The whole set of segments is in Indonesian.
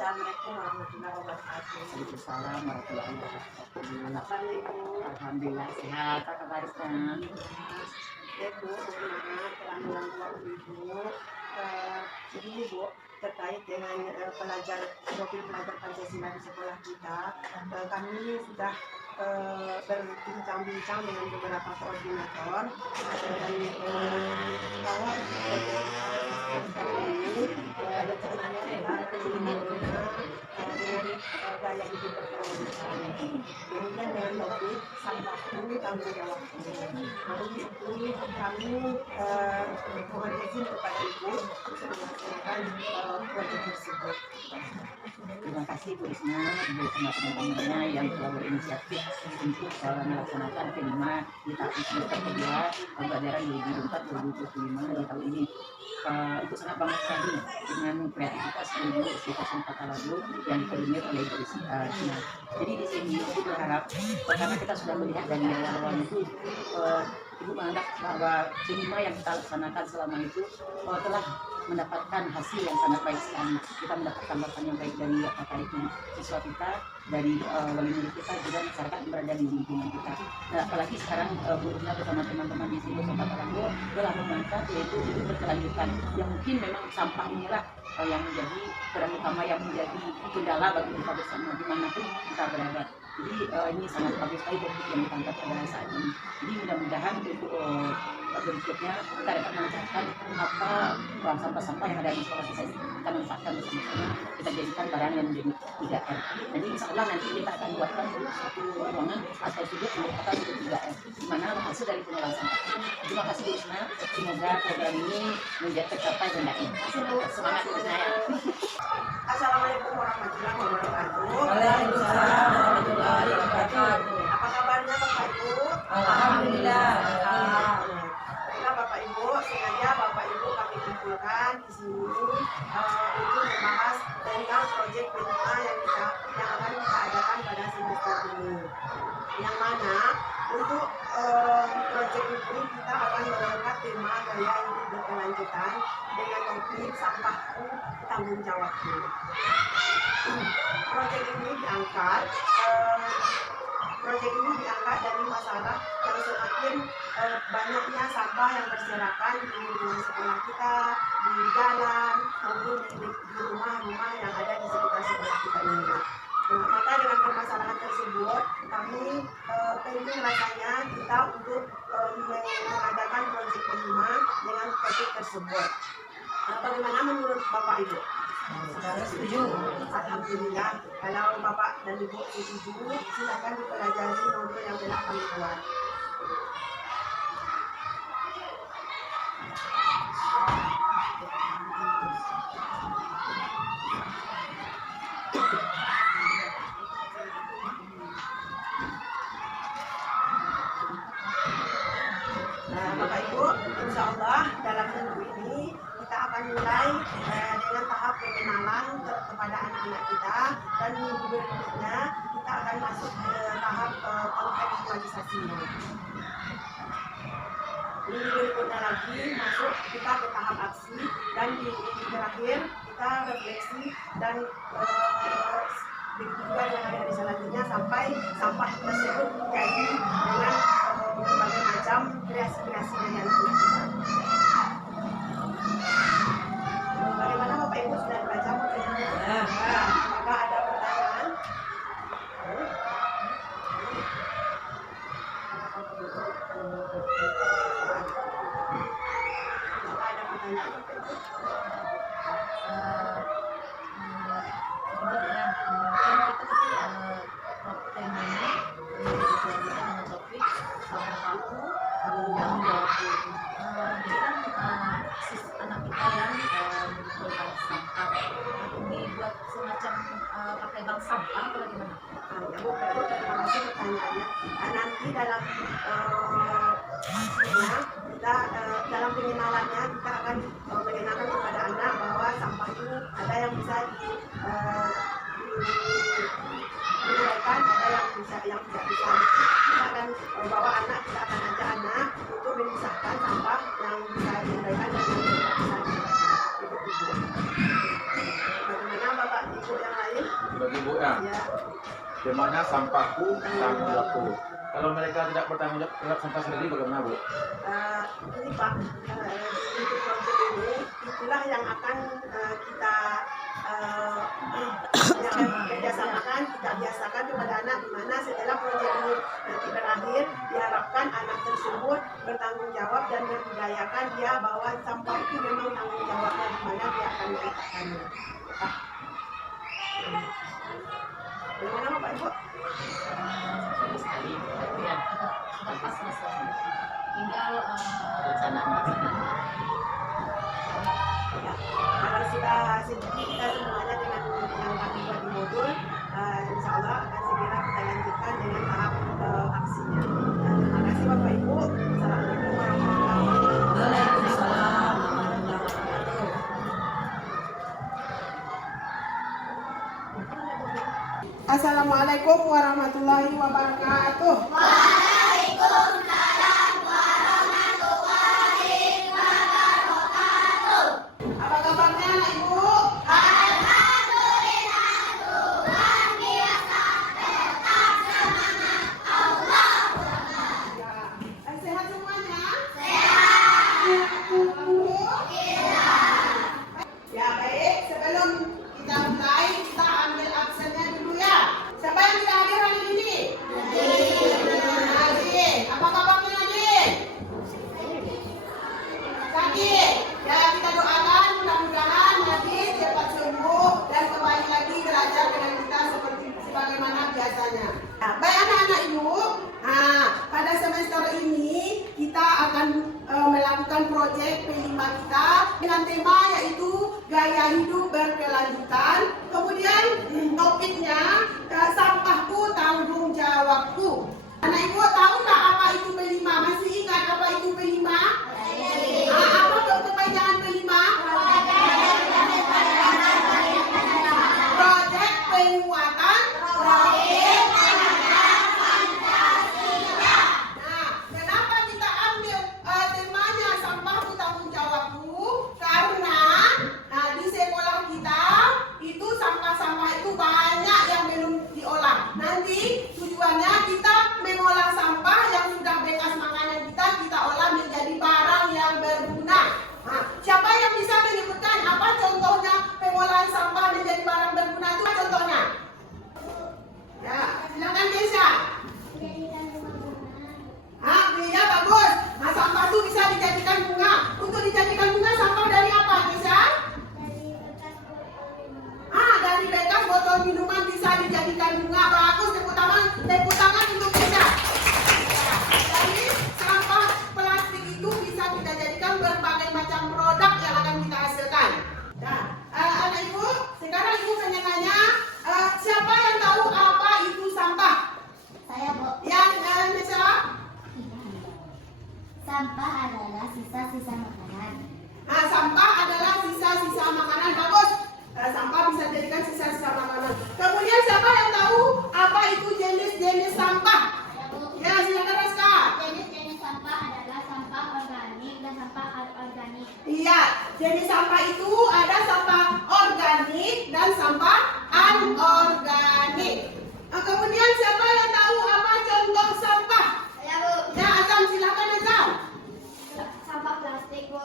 Assalamualaikum warahmatullahi wabarakatuh. Waalaikumsalam warahmatullahi wabarakatuh. Kabarnya Ibu? Alhamdulillah sehat. Apa kabarnya? Ya Bu, maaf telah mengganggu Ibu. Begini Bu, terkait dengan profil pelajar Pancasila di sekolah kita, kami sudah berbincang-bincang dengan beberapa koordinator dan bahwa ini rencananya adalah dengan gaya hidup berkelanjutan, kemudian dengan topik sampahku tanggung jawabku. Jadi ini kami mohon izin kepada Ibu untuk melaksanakan proyek tersebut. Terima kasih Bu Isna, Ibu sama teman-temannya yang telah berinisiatif untuk melaksanakan kelima di tahun semester kedua pembelajaran 2024-2025 di tahun ini. Ibu sangat bangga sekali dengan kreativitas Ibu Sita Sumpata Lagu yang dikoordinir oleh Ibu Isna. Jadi di sini Ibu berharap, karena kita sudah melihat dari awal itu, Ibu menganggap bahwa kelima yang kita laksanakan selama itu telah mendapatkan hasil yang sangat baik sekali. Kita mendapatkan tanggapan yang baik dari apakah itu siswa kita, dari wali murid kita, juga masyarakat yang berada di lingkungan kita. Nah, apalagi sekarang gurunya bersama teman-teman di sini Sobat Taranggo telah memantau yaitu hidup berkelanjutan, yang mungkin memang sampah inilah yang menjadi peran utama, yang menjadi kendala bagi kita bersama dimanapun kita berada. Jadi ini sangat bagus sekali topik yang ditangkap pada saat ini. Jadi mudah-mudahan untuk berikutnya kita dapat mencatatkan apa sampah-sampah yang ada di sekolah kita manfaatkan bersama-sama, kita jadikan barang yang menjadi 3R. Jadi insya Allah nanti kita akan buatkan satu ruangan atau sudut merupakan untuk 3R, di mana hasil dari pengelolaan sampah. Terima kasih Bu Isna, semoga program ini menjadi tercapai dan daim. Semangat Bu Isna. Assalamualaikum warahmatullahi wabarakatuh. Waalaikumsalam warahmatullahi wabarakatuh. Apa kabarnya Bapak Ibu? Alhamdulillah. Baiklah Bapak Ibu, sengaja Bapak Ibu kami kumpulkan di sini untuk membahas tentang proyek kelima yang akan kita adakan pada semester ini. Yang mana untuk proyek ini kita akan mengangkat tema gaya hidup berkelanjutan dengan topik sampahku tanggung jawabku. Proyek ini diangkat dari masalah yang semakin banyaknya sampah yang berserakan di lingkungan sekolah kita, di jalan maupun di rumah-rumah yang ada di sekitar sekolah kita ini. Maka dengan permasalahan tersebut kami penting rasanya kita untuk mengadakan proyek kelima dengan topik tersebut. Bagaimana menurut Bapak Ibu? Setuju. Alhamdulillah, kalau Bapak dan Ibu setuju, silakan dipelajari modul yang telah kami buat. Bapak Ibu, insya Allah dalam minggu ini kita akan mulai dengan tahap pengenalan kepada anak-anak kita, dan minggu berikutnya kita akan masuk ke tahap kontekstualisasinya. Minggu berikutnya lagi masuk kita ke tahap aksi, dan di minggu terakhir kita refleksi dan juga yang ada di selanjutnya sampai sampah tersebut jadi dengan berbagai macam kreasi-kreasinya yang kita. Bagaimana Bapak Ibu sudah baca materinya? Apakah ada pertanyaan? Apakah ada pertanyaan Bapak Ibu? Anak kita yang mengumpulkan sampah dibuat semacam pakai bank sampah atau bagaimana? Terima kasih pertanyaannya. Nanti dalam aksinya kita dalam pengenalannya kita akan mengenalkan kepada anak bahwa sampah itu ada yang bisa diuraikan, ada yang tidak bisa. Kita akan bawa anak, kita akan ajak anak untuk memisahkan sampah yang bisa diuraikan dan yang tidak bisa diuraikan. Bagaimana Bapak Ibu yang Nah, Ya. temanya sampahku tanggung jawabku. Kalau mereka tidak bertanggung jawab terhadap sampah sendiri bagaimana, Bu? Ini Pak, untuk proyek ini itulah yang akan kita kerjasamakan, kita biasakan kepada anak, di mana setelah proyek ini nanti berakhir, diharapkan anak tersebut bertanggung jawab dan membudayakan dia bahwa sampah itu memang tanggung jawabnya, di mana dia akan meletakkannya. Bagaimana Pak Ibu? sekali ya Sudah pas mas. Tinggal pelaksanaan. Ya, kalau sudah sedikit kita semuanya dengan yang kami buat di modul, insya Allah akan segera kita lanjutkan dengan tahap aksinya. Terima kasih Bapak Ibu. Assalamualaikum warahmatullahi wabarakatuh. Waalaikumsalam warahmatullahi wabarakatuh. Assalamualaikum warahmatullahi wabarakatuh. Apa kabarnya anak Ibu? Ya. Sehat semuanya? Ya baik, sebelum kita mulai, kita ambil absennya dulu ya. Siapa yang tidak hadir hari ini? Nadine. Apa kabarnya Nadine? Sakit. Ya kita doakan mudah-mudahan Nadine cepat sembuh dan kembali lagi belajar dengan kita seperti sebagaimana biasanya. Nah, baik anak-anak Ibu, pada semester ini kita akan melakukan proyek P5 kita dengan tema yaitu gaya hidup berkelanjutan. Kemudian topiknya sampahku tanggung jawabku. Anak Ibu tahu nggak apa itu P5? Masih ingat apa itu P5? Apa kepanjangan P5? Proyek penguatan kenapa kita ambil temanya sampahku tanggung jawabku? Karena di sekolah kita itu sampah-sampah itu banyak yang belum diolah. Nanti tujuannya kita mengolah sampah yang sudah bekas makanan kita olah menjadi barang yang berguna. Siapa yang bisa menyebutkan apa contohnya pengolahan sampah menjadi barang berguna itu apa contohnya? Ya, silakan Kesha. Iya bagus. Nah, sampah itu bisa dijadikan bunga. Untuk dijadikan bunga sampah dari apa, Kesha? Dari bekas botol minuman bisa dijadikan bunga. Bagus, tepuk tangan untuk Kesha. Jadi sampah plastik itu bisa kita jadikan berbagai macam produk yang akan kita hasilkan. Nah, anak Ibu, sekarang Ibu pengen tanya, siapa yang tahu apa itu sampah? Saya, Bu. Yang Kesha? Sampah adalah sisa-sisa makanan. Sampah adalah sisa-sisa makanan. Bagus. Sampah bisa dijadikan sisa-sisa makanan. Kemudian siapa yang tahu apa itu jenis-jenis sampah? Saya, Bu. Ya, silakan Raska. Jenis-jenis sampah adalah sampah organik dan sampah anorganik. Iya, jenis sampah itu ada sampah organik dan sampah anorganik. Kemudian siapa yang tahu apa contoh sampah? Saya, Bu. Ya, Azam, silakan Azam. Sampah plastik, Bu.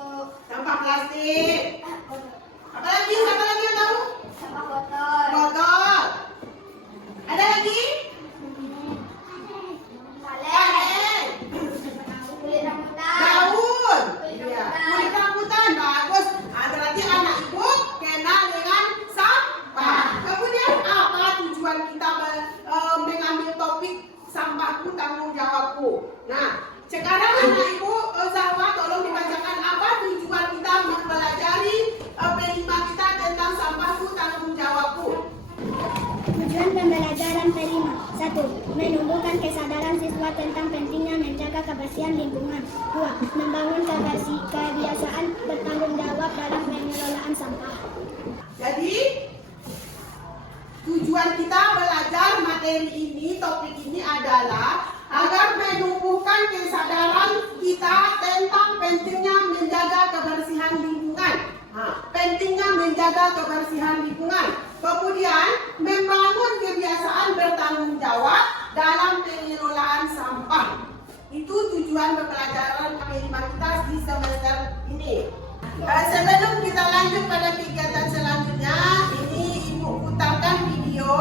Sampah plastik. Apalagi? Siapa lagi yang tahu? Sampah botol. Botol. Ada lagi? Kaleng. Kulit rambutan. Daun. Kulit Iya. rambutan. Kulit rambutan. Bagus. Berarti anak Ibu kenal dengan sampah. Kemudian apa tujuan kita mengambil topik sampahku tanggung jawabku? Nah, sekarang anak Ibu Zahwa tolong dibacakan apa tujuan kita mempelajari P5 kita tentang sampahku tanggung jawabku. Tujuan pembelajaran P5. 1. Menumbuhkan kesadaran siswa tentang pentingnya menjaga kebersihan lingkungan. 2. Membangun kebiasaan bertanggung jawab dalam pengelolaan sampah. Jadi tujuan kita belajar materi ini, topik ini adalah agar menumbuhkan kesadaran kita tentang pentingnya menjaga kebersihan lingkungan. Pentingnya menjaga kebersihan lingkungan. Kemudian membangun kebiasaan Sebelum kita lanjut pada kegiatan selanjutnya, ini ibu putarkan video.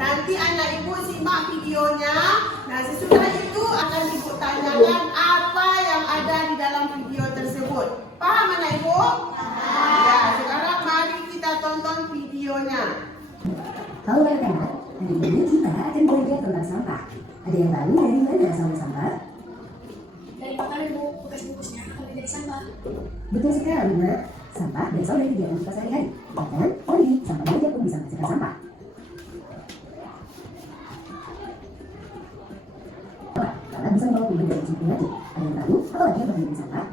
Nanti anak ibu simak videonya. Nah, sesudah itu akan ibu tanyakan apa yang ada di dalam video tersebut. Paham anak ibu? Ya, sekarang mari kita tonton videonya. Halo anak-anak, hari ini kita akan belajar tentang sampah. Ada yang tahu dari mana asalnya sampah? Dari makanan bu, bekas bungkusnya kami dari sampah. Betul sekali, Nak. Sampah berasal dari kegiatan kita sehari-hari. Bahkan, hari sampah saja pun bisa menghasilkan sampah. Karena bisa membawa puluhan dari sumber lagi. Ada yang tahu apa lagi yang berhubungan dengan sampah?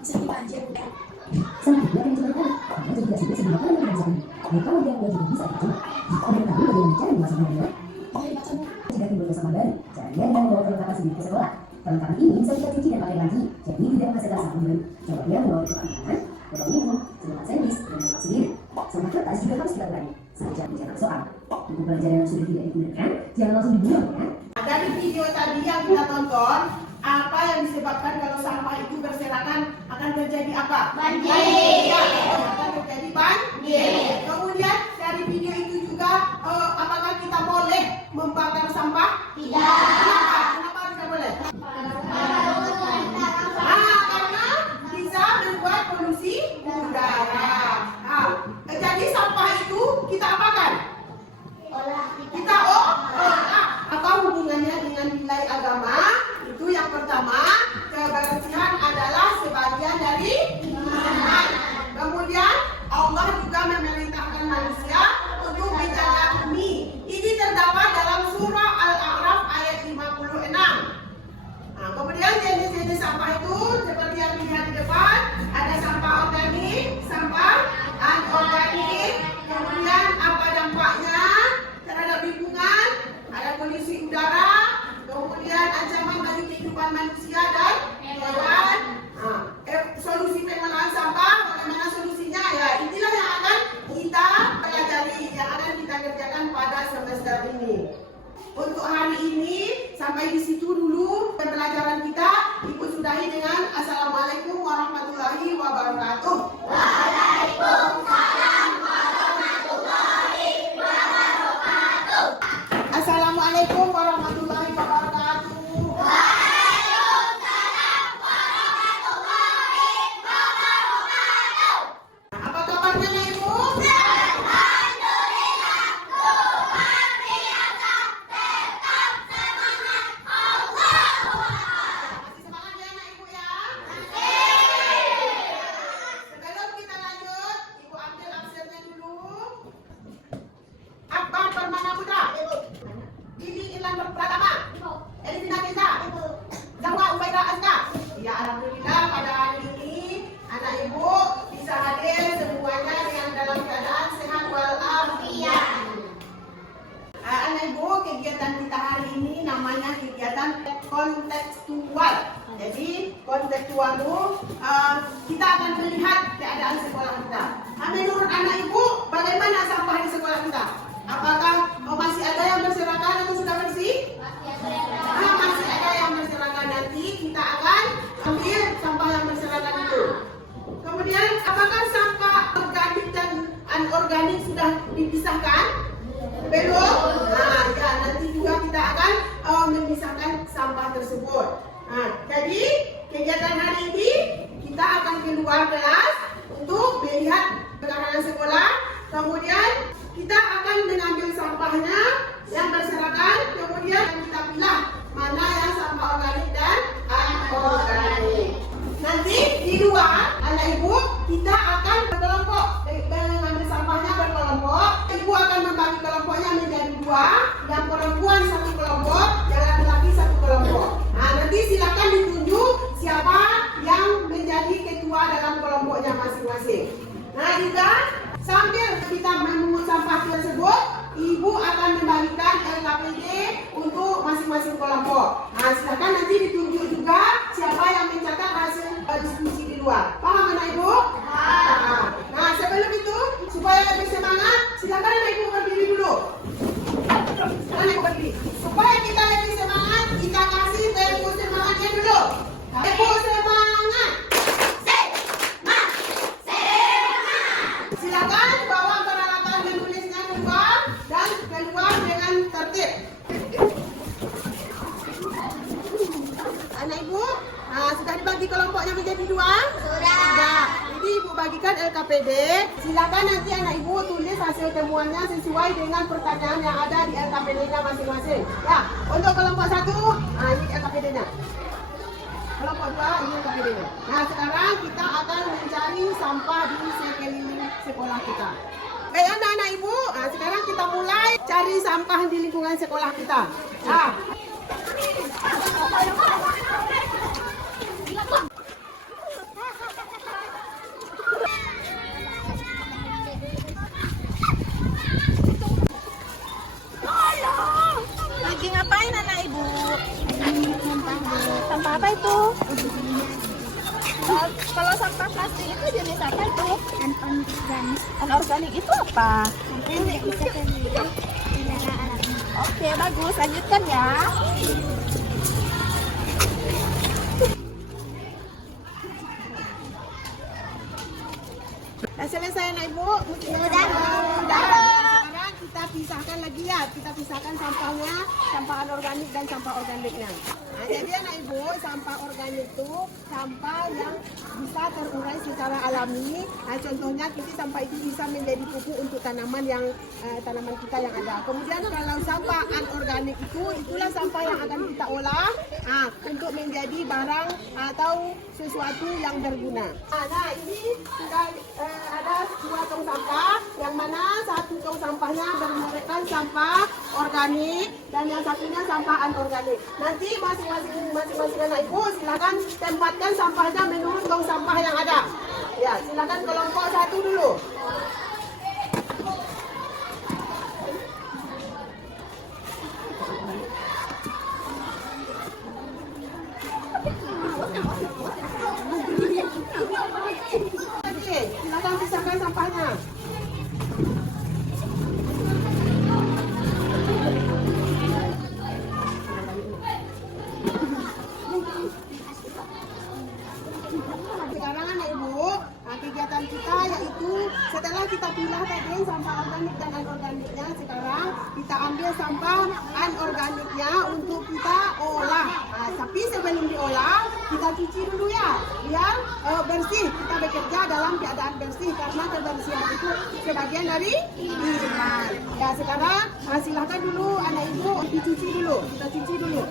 Bisa dibanjir bu. Sampah juga akan juga tahu. Karena jadi tidak seperti makanan yang bisa ini. Dan kalau dia juga bisa dicuma. Ada yang tahu bagaimana cara memasukkannya? Dari baca bu. Jika timbulnya sampah baru, caranya adalah membawa perlengkapan sendiri ke sekolah. Perlengkapan ini bisa kita cuci dan pakai lagi, jadi tidak menghasilkan sampah baru. Contohnya membawa kotak makanan, botol minum, sedotan sandwich, dan lemak sendiri. Sampah kertas juga harus kita kurangi. Saja mencetak soal. Buku pelajaran yang sudah tidak digunakan, jangan langsung dibuang ya. Dari video tadi yang kita tonton, apa yang disebabkan kalau sampah itu berserakan akan terjadi apa? Banjir. Ya, akan terjadi banjir. Kemudian dari video itu juga, apakah kita boleh membakar sampah? Tidak. Kenapa tidak boleh? Karena bisa membuat polusi udara. Jadi sampah itu kita apakan? Kita olah. Apa hubungannya dengan nilai agama? Itu yang pertama, kebersihan adalah sebagian dari iman. Kemudian Allah juga memerintahkan manusia untuk menjaga bumi. Ini terdapat dalam surah Al-A'raf ayat 56. Nah, kemudian jenis-jenis sampah itu seperti yang dilihat di depan, ada sampah organik, sampah anorganik. Kemudian apa dampaknya terhadap lingkungan? Ada polusi udara, kemudian ancaman bagi kehidupan manusia dan hewan. Solusi pengelolaan sampah, bagaimana solusinya? Ya, inilah yang akan kita pelajari, yang akan kita kerjakan pada semester ini. Untuk hari ini sampai di situ dulu pembelajaran kita. Ibu sudahi dengan Assalamualaikum warahmatullahi wabarakatuh. Waalaikumsalam warahmatullahi wabarakatuh. Assalamualaikum warahmatullahi wabarakatuh. Waalaikumsalam warahmatullahi wabarakatuh. Apa kabarnya Ibu? Alhamdulillah, luar biasa, tetap semangat, Allahu Akbar. Masih semangat ya anak Ibu ya? Masih. Sebelum kita lanjut, Ibu ambil absennya dulu. Akbar Permana Putra. Dini Ilan Pratama. Elvina Gita. Zahwa Ubaida Azka. Ya, alhamdulillah pada hari ini anak Ibu bisa hadir semuanya dengan dalam keadaan sehat walafiat. Anak Ibu, kegiatan kita hari ini namanya kegiatan kontekstual. Jadi kontekstual itu kita akan melihat keadaan sekolah kita. Menurut anak Ibu, bagaimana sampah di sekolah kita? Apakah masih ada yang berserakan atau sudah bersih? Masih ada yang berserakan. Nanti kita akan ambil sampah yang berserakan itu. Kemudian, apakah sampah organik dan anorganik sudah dipisahkan? Belum? Nah, ya, nanti juga kita akan memisahkan sampah tersebut. Nah, jadi kegiatan hari ini kita akan keluar kelas untuk melihat perjalanan sekolah. Kemudian kita akan mengambil sampahnya yang berserakan. Kemudian kita pilih mana yang sampah organik dan anorganik. Nanti di luar anak Ibu kita akan berkelompok mengambil sampahnya berkelompok. Ibu akan membagi kelompoknya menjadi dua, yang perempuan satu kelompok, yang laki-laki satu kelompok. Nah, nanti silakan ditunjuk siapa yang menjadi ketua dalam kelompoknya masing-masing. Nah, juga sambil kita memungut sampah tersebut, Ibu akan membagikan LKPD untuk masing-masing kelompok. Nah, silakan nanti ditunjuk juga siapa yang mencatat hasil diskusi di luar. Paham anak Ibu? Nah, sebelum itu supaya lebih semangat, silakan anak Ibu berdiri dulu. Silakan Ibu berdiri. Supaya kita lebih semangat, kita kasih tepuk semangatnya dulu. Tepuk semangat. kelompoknya menjadi 2? Sudah. Jadi Ibu bagikan LKPD. Silakan nanti anak Ibu tulis hasil temuannya sesuai dengan pertanyaan yang ada di LKPD-nya masing-masing. Ya, untuk kelompok 1, ini LKPD-nya. Kelompok 2, ini LKPD-nya. Nah, sekarang kita akan mencari sampah di sekeliling sekolah kita. Baik anak-anak Ibu, sekarang kita mulai cari sampah di lingkungan sekolah kita. Nah. Lagi ngapain anak Ibu? Sampah apa itu? Kalau sampah plastik itu jenis apa itu? Anorganik itu apa? Oke, bagus. Lanjutkan ya. Selesai anak Ibu? Sudah. Sekarang kita pisahkan lagi ya. Kita pisahkan sampahnya, sampah anorganik dan sampah organiknya. Nah, jadi anak Ibu, sampah organik itu sampah yang bisa terurai secara alami. Nah, contohnya kita sampah itu bisa menjadi pupuk untuk tanaman kita yang ada. Kemudian kalau sampah anorganik itu, itulah sampah yang akan kita olah untuk menjadi barang atau sesuatu yang berguna. Nah, ini sudah ada 2 tong sampah, yang mana 1 tong sampahnya bermerekkan sampah organik dan yang satunya sampah anorganik. Nanti masing-masing anak Ibu silakan tempatkan sampahnya menurut tong sampah yang ada. Ya, silakan kelompok 1 dulu. Oke, silakan pisahkan sampahnya. Sekarang anak Ibu, kegiatan kita yaitu setelah kita pilah tadi sampah organik dan anorganiknya, sekarang kita ambil sampah anorganiknya untuk kita olah. Tapi sebelum diolah, kita cuci dulu ya, biar bersih. Kita bekerja dalam keadaan bersih karena kebersihan itu sebagian dari iman. Ya, sekarang silahkan dulu anak Ibu dicuci dulu. Kita cuci dulu.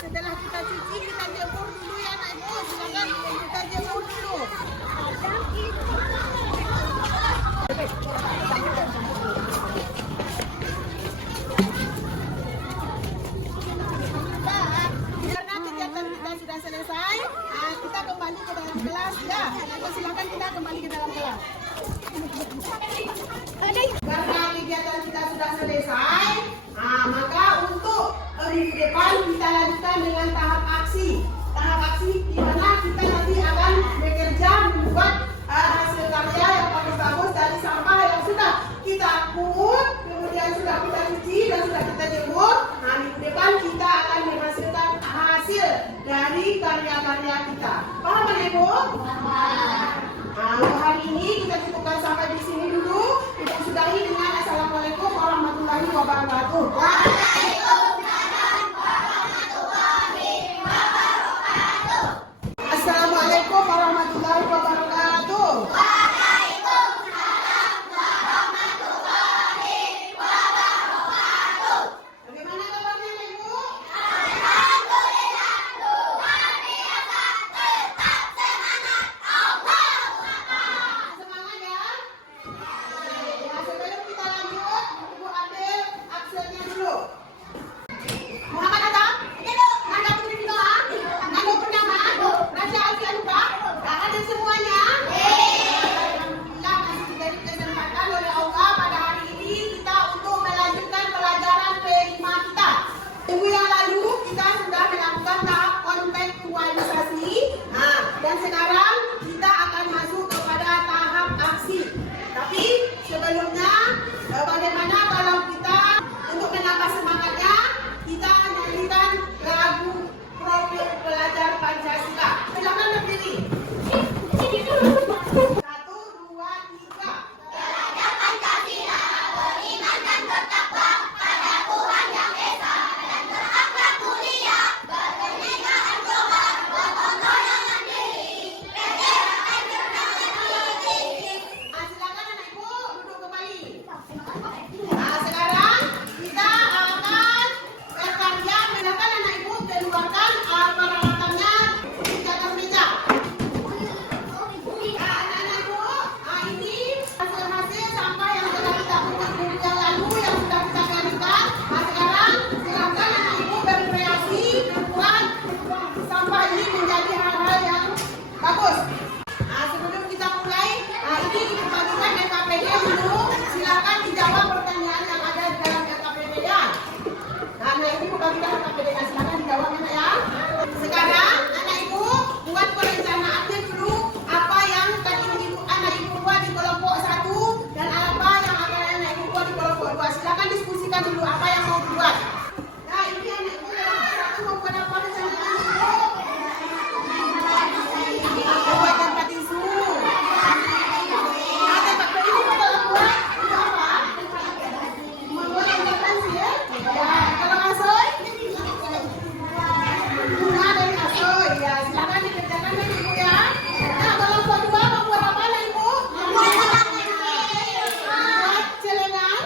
Setelah kita cuci, kita jemur dulu ya anak Ibu. Silakan kita jemur dulu. Karena kegiatan kita sudah selesai, kita kembali ke dalam kelas ya. Silakan kita kembali ke dalam kelas. Karena kegiatan kita sudah selesai, maka untuk minggu depan kita lanjutkan dengan tahap aksi. Tahap aksi di mana kita nanti akan bekerja membuat hasil karya yang bagus-bagus dari sampah yang sudah kita angkut, kemudian sudah kita cuci dan sudah kita jemur. Nah, minggu depan kita akan menghasilkan hasil dari karya-karya kita. Paham Ibu? Untuk hari ini kita cukupkan sampai di sini dulu. Kita sudahi dengan Assalamualaikum warahmatullahi wabarakatuh. Assalamualaikum warahmatullahi wabarakatuh. Bagaimana kabarnya Ibu? Semangat ya. Ya, sebelum kita lanjut, Ibu ambil aksennya dulu. Muhammad Hatta, Nanda Putri Binoa, Nanda Purnama, Raja Alfianuka, hadir semuanya. Alhamdulillah masih diberi kesempatan oleh Allah pada hari ini kita untuk melanjutkan pelajaran P5 kita. Minggu yang lalu kita sudah melakukan tahap kontekstualisasi. Dan sekarang kita akan masuk kepada tahap aksi. Tapi sebelumnya, bagaimana kalau kita untuk menambah semangatnya, kita nyanyikan lagu profil pelajar Pancasila. Silakan berdiri. 1, 2, 3. Belajar Pancasila, beriman dan bertakwa. ceritakan dulu apa yang mau dibuat. Nah, ini anakku yang mau buat apa misalnya? Buat tempat tisu. Nah, tempat tisu kalau buat itu apa? Membuat tempat pensil. Ya, kalau asoy? Bunga dari asoy. Ya, silakan dikerjakan dari ibu ya. Nah, kalau buat dua mau buat apa lah ibu? Buat celengan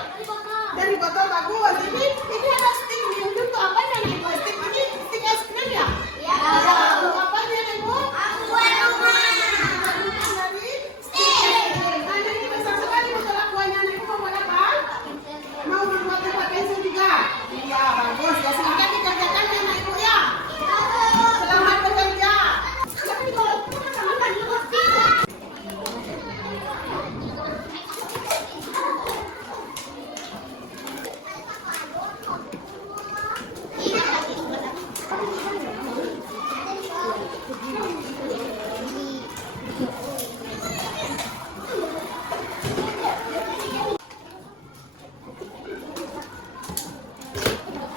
dari botol bagus. Ini ada stick ini untuk apa nih ibu? Stick ini stick es krim ya? Ya. Apa dia ibu? Dari stick. Nah, ini besar sekali botol aquanya. Ibu mau buat apa? Mau dibuat tempat pensil juga? Iya, bagus. Ya, silakan dikerjakan ya ibu ya. Selamat bekerja.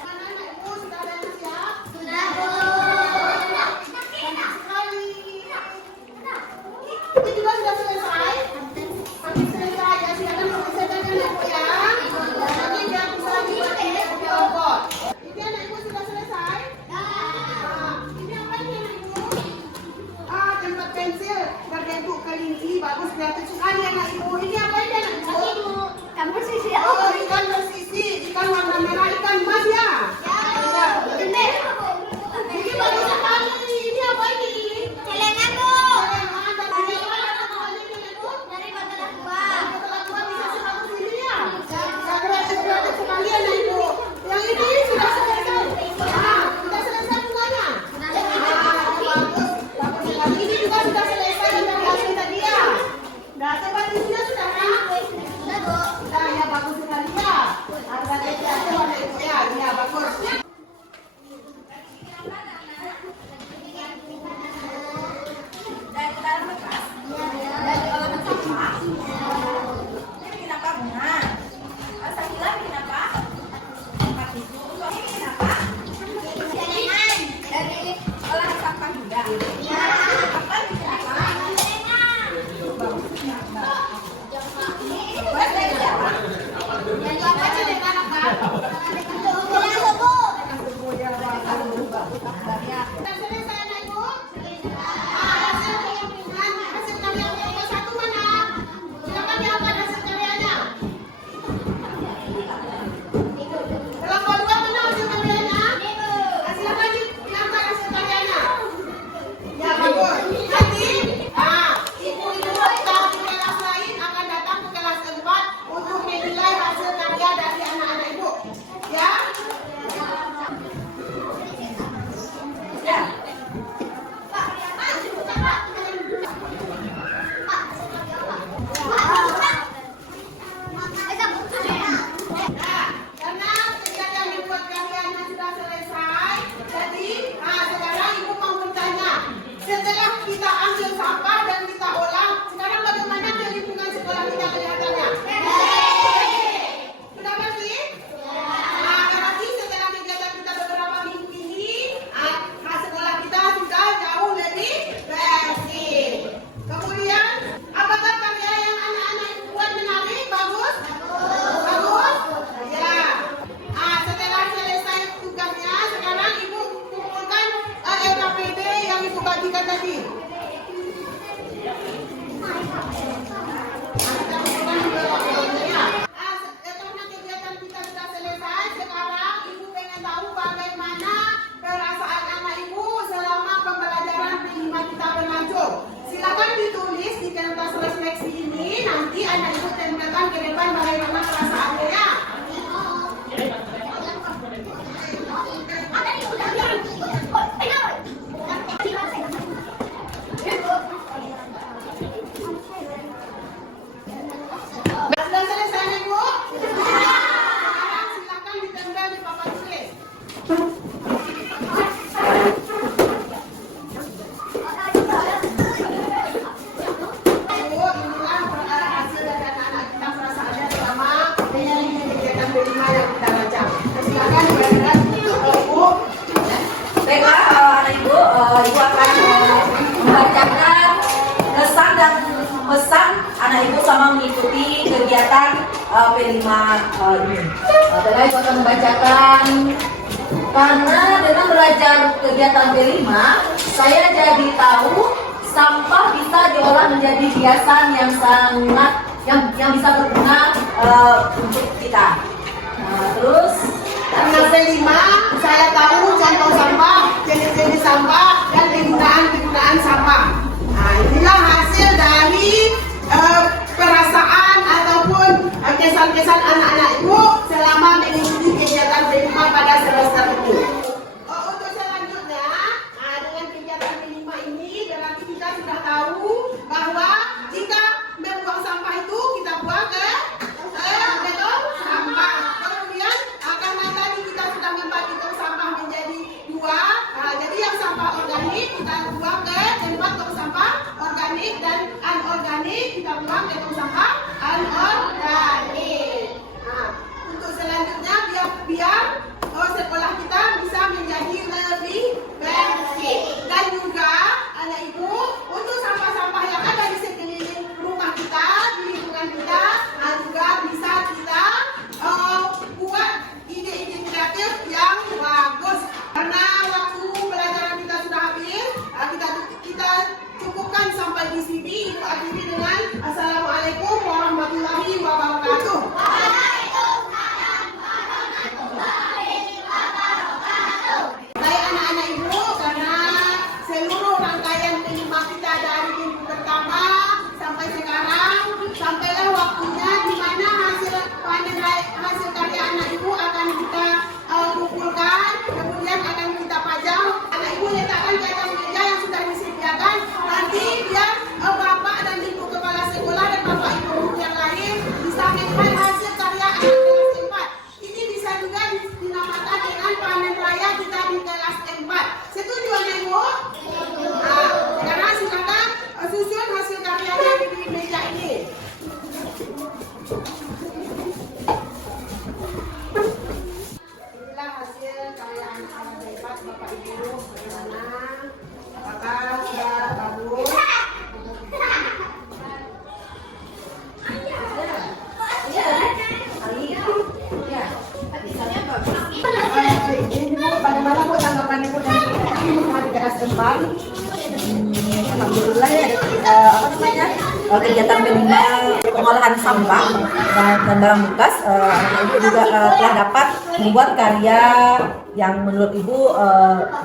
Anak-anak ibu sudah ada yang siap? Banyak sekali. Ini juga sudah selesai. Habis selesai ya, silakan selesaikan ibu ya. Nanti biar bisa dibagi kelompok. Ini anak ibu sudah selesai. Ini apa ini anak ibu? Tempat pensil berbentuk kelinci, bagus kreatif sekali anak ibu. Ini apa ini anak ibu? Ikan bersisi. Oh, ikan bersisi, ikan warna merah, ikan emas ya. Ini bagus sekali. Ini apa ini? Celengan bu. Celengan dan ini mana temannya ini ibu? Dari botol aqua. Botol aqua bisa sebagus ini ya. Kreatif sekali anak ibu. Yang ini sudah selesai. Sudah selesai bunganya. Bagus sekali. Ini juga sudah selesai interogasi tadi ya. Nah, tempat isinya sudah kan? sama mengikuti kegiatan P5 ini. Bella Ibu akan membacakan. Karena dengan belajar kegiatan P5, saya jadi tahu sampah bisa diolah menjadi hiasan yang sangat yang bisa berguna untuk kita. Terus Karena P5, saya tahu contoh sampah, jenis-jenis sampah, dan penggunaan sampah. Nah, inilah hasil dari perasaan ataupun kesan-kesan anak-anak ibu selama mengikuti kegiatan P5 pada semester itu. Untuk selanjutnya, dengan kegiatan P5 ini berarti kita sudah tahu bahwa jika membuang sampah itu kita buang ke tong sampah. Kemudian karena tadi kita sudah membagi tong sampah menjadi dua, jadi yang sampah organik kita buang ke tempat tong sampah organik dan anorganik kita buang ke tong sampah anorganik. Nah, untuk selanjutnya biar sekolah kita bisa menjadi lebih bersih. Dan juga anak ibu untuk sampah-sampah yang ada di sekeliling rumah kita, di lingkungan kita, juga bisa kita buat ide-ide kreatif yang bagus. Karena waktu pelajaran kita sudah habis, kita cukupkan sampai di sini. Ibu akhiri dengan Assalamualaikum warahmatullahi wabarakatuh. Baik anak-anak ibu, karena seluruh rangkaian P5 kita dari minggu pertama sampai sekarang, sampailah waktunya di mana hasil karya anak ibu akan kita kumpulkan, kemudian akan kita pajang. Anak ibu letakkan di atas meja yang sudah disediakan. Nanti biar bapak dan ibu kepala sekolah dan bapak ibu guru yang lain bisa melihat hasil karya anak kelas 4. Ini bisa juga dinamakan dengan panen raya kita di kelas 4. Setuju anak ibu? Nah, sekarang silakan susun hasil karyanya di meja ini. Inilah hasil karya anak-anak hebat bapak ibu. Bagaimana? Apakah sudah bagus? Ini bu, bagaimana bu tanggapan ibu dan di kelas 4? alhamdulillah ya kegiatan P5 pengolahan sampah dan barang bekas, anak ibu juga telah dapat membuat karya yang menurut ibu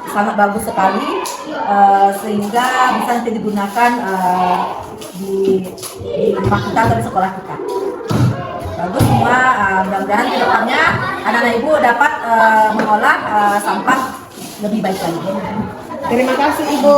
sangat bagus sekali, sehingga bisa nanti digunakan di rumah kita atau di sekolah kita. Bagus semua, mudah-mudahan ke depannya anak-anak ibu dapat mengolah sampah lebih baik lagi. Terima kasih ibu.